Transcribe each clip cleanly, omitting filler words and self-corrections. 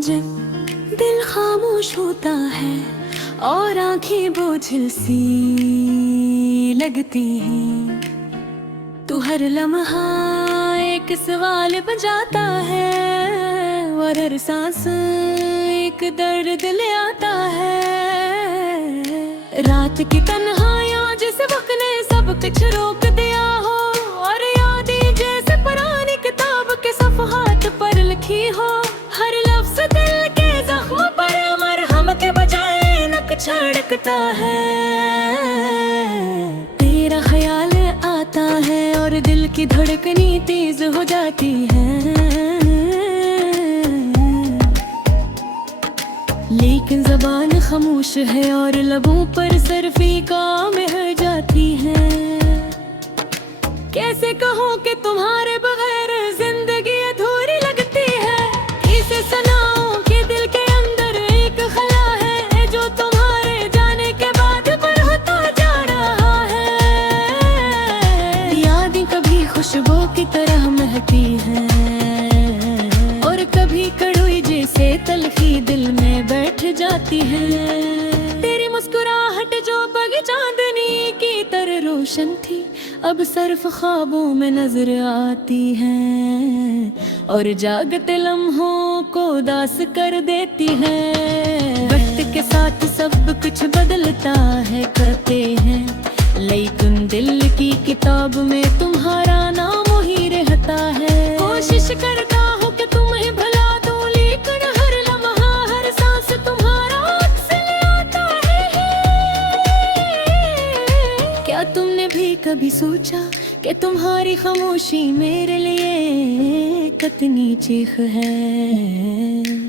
जब दिल खामोश होता है और आंखें बोझिल सी लगती हैं, तो हर लम्हा एक सवाल बजाता है और हर सांस एक दर्द ले आता है। रात की तन्हाइयां जिस वक्त ने सब कुछ रोक दिया हो, और यादें जैसे पुरानी किताब के सफ़हात पर लिखी हो। हर लफ्ज़ दिल के जख्म पर मरहम के बजाय नक्शा छिड़कता है। तेरा ख्याल आता है और दिल की धड़कनी तेज हो जाती है, लेकिन ज़बान खामोश है और लबों पर सर्फी का महर जाती है। कैसे कहूँ कि तुम्हारे बगैर जिंदगी अधूरी लगती है। इसे सुनाऊं कि दिल के अंदर एक खला है जो तुम्हारे जाने के बाद पर होता जा रहा है। यादें कभी खुशबू की तरह महकती हैं और कभी कड़वी जैसे तलखी दिल में बैठ जाती है। तेरी मुस्कुराहट जो बगी चांदनी की तरह रोशन थी, अब सिर्फ ख्वाबों में नजर आती है और जागते लम्हों को उदास कर देती है। वक्त के साथ सब कुछ बदलता है कहते हैं, लेकिन दिल की किताब में तुम्हारा नाम ही रहता है। कोशिश करता हूँ कि तुम्हें भुला दूं, लेकिन हर लम्हा हर सांस तुम्हारा अक्स ले आता है। क्या तुमने भी कभी सोचा कि तुम्हारी खामोशी मेरे लिए कितनी चीख है,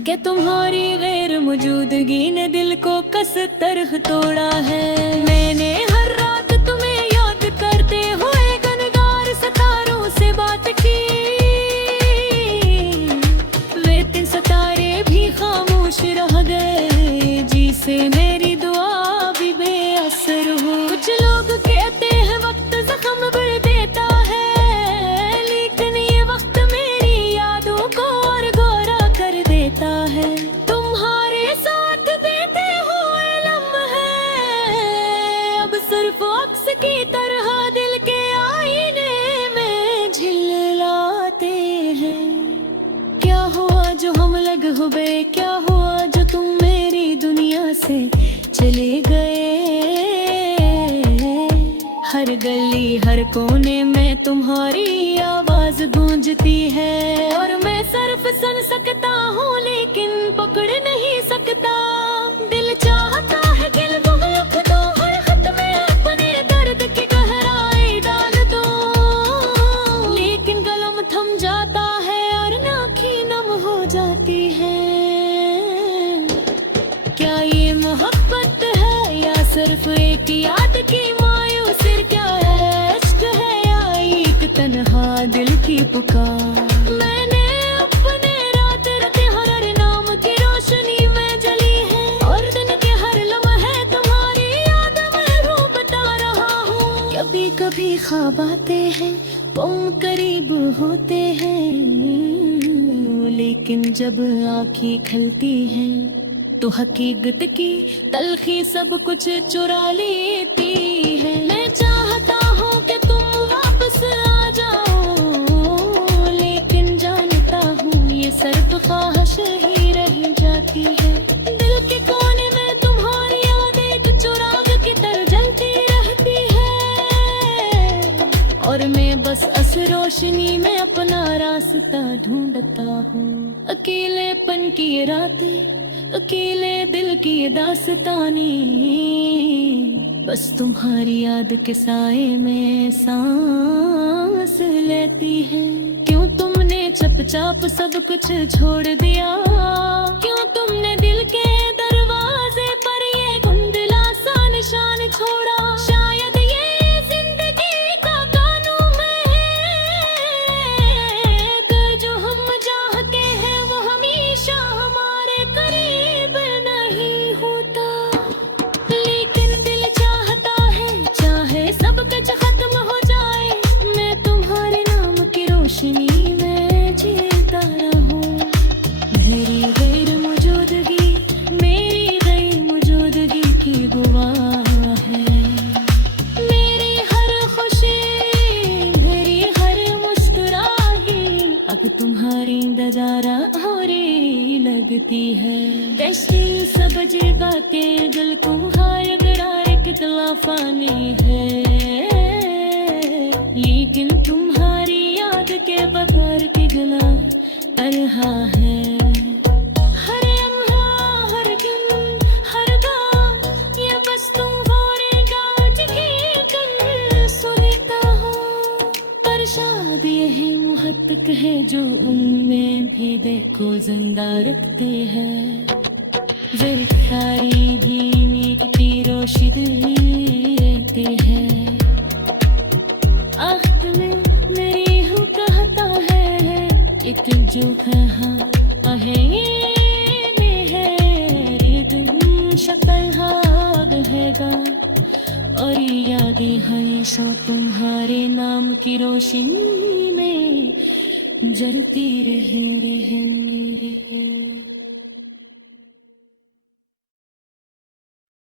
कि तुम्हारी गैर मौजूदगी ने दिल को कस तरह तोड़ा है। मैंने हर रात तुम्हें याद करते हुए गनगार सितारों से बात की, वे 3 सितारे भी खामोश रह गए जिसे मेरी दुआ भी बेअसर हो। कुछ लोग कहते हैं वक्त जख्म भर देता है, लेकिन ये वक्त मेरी यादों को और गोरा कर देता है। तुम्हारे साथ देते हुए लम्हे अब सिर्फ अक्स की तरह दिल के आईने में झिललाते हैं। क्या हुआ जो हम लग हुए, क्या हुआ जो तुम मेरी दुनिया से चले गए। हर गली हर कोने में तुम्हारी आवाज गूंजती है और मैं सिर्फ सुन सकता हूँ लेकिन पकड़ नहीं सकता। दिल चाहता है कि तुम लिख दो हर खत में अपने दर्द की गहराई डाल दो, लेकिन कलम थम जाता है और आँखें नम हो जाती है। क्या ये मोहब्बत है या सिर्फ एक याद की मायूसी, क्या है इश्क है या एक तन्हा दिल की पुकार। मैंने अपने रात रातें हर नाम की रोशनी में जली है और दिन के हर लम्हे तुम्हारी याद में रूह बता रहा हूँ। कभी कभी ख्वाब आते हैं, तुम करीब होते हैं, लेकिन जब आँखें खलती हैं तो हकीकत की तलखी सब कुछ चुरा लेती है। मैं चाहता हूँ कि तुम वापस आ जाओ, लेकिन जानता हूँ ये सिर्फ ख्वाहिश ही रह जाती है। दिल के कोने में तुम्हारी याद एक चिराग की तरह जलती रहती है और मैं बस इस रोशनी में अपना रास्ता ढूंढता हूँ। अकेलेपन की ये रातें, अकेले दिल की ये दास्तानी, बस तुम्हारी याद के साए में सांस लेती है। क्यों तुमने चुपचाप सब कुछ छोड़ दिया, क्यों तुमने दिल के दरवाजे पर ये धुंधला सा निशान छोड़ा। शायद ये जिंदगी का कानून है कि जो हम चाहते हैं वो हमेशा हमारे करीब नहीं होता, लेकिन दिल चाहता है चाहे सब कुछ खत्म हो जाए, मैं तुम्हारे नाम की रोशनी में जीता रहूं। मेरी गैर नजारा होरी लगती है। कैसी सब बातें दिल को हाय करार कितना फानी है, लेकिन तुम्हारी याद के बफर पिघला तरहा है। हर लम्हा हर दिन हर गाँव ये बस तुम्हारे गाँव की कल सुनता हूँ। पर शायद यही मुहब्बत है जो उनमें भी देखो जिंदा रखते हैं। ज़िल्फ़ारी ही मीठती रोशनी देते हैं। आखिर में मेरी हूँ कहता है कि तुम जो है हाँ आहे है रिदम शक्ल हाग हैगा, और यादें हमेशा तुम्हारे नाम की रोशनी में जलती रहे।